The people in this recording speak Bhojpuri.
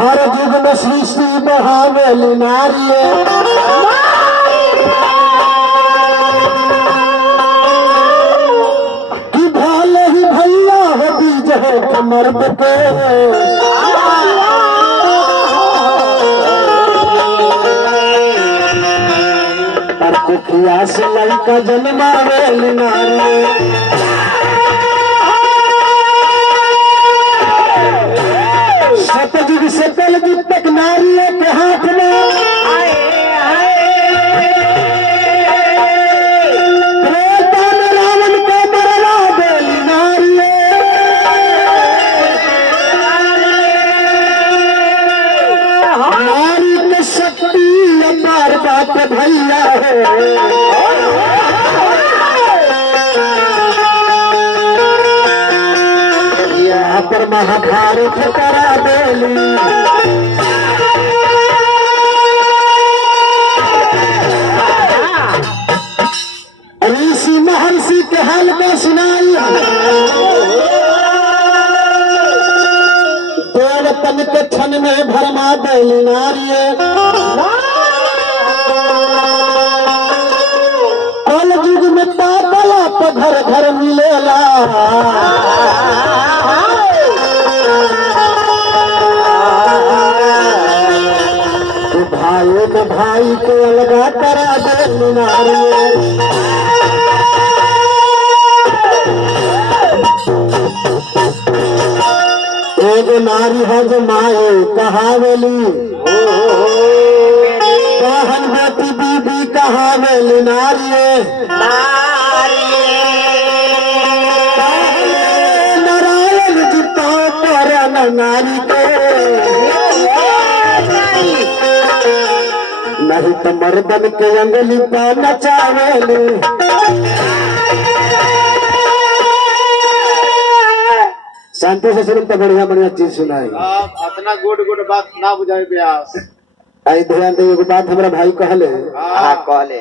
हर युग में सृष्टि बहावेली नारी कि भले ही भैया हो बीज है मर्द के पर कुखिया से लड़का जन्मावेली नारी सतयुग से कलयुग तक नारियों के हाथ में त्रेता में रावण को मरवा देली नारियों नारी की शक्ति अपार बात भैया है पर महाभारत करा देली ऋषि महर्षि के हाल में सुनाई देवतन के क्षण में भरमा देली नारिये कल युग में पापला तो घर घर मिलेला भाई के भाई को अलगा करा दे नारियों एगो नारी है जो माए कहावेली बहन बेटी बीबी कहावेली नारिये नारायण जी तो नारी के नहीं तो मर्दन के अंगली पा नचावेली शांति से सुन तो बढ़िया बढ़िया चीज सुनाई इतना गुड गुड बात ना बुझाई ब्यास आई ध्यान दे एगो बात हमरा भाई कहले कहले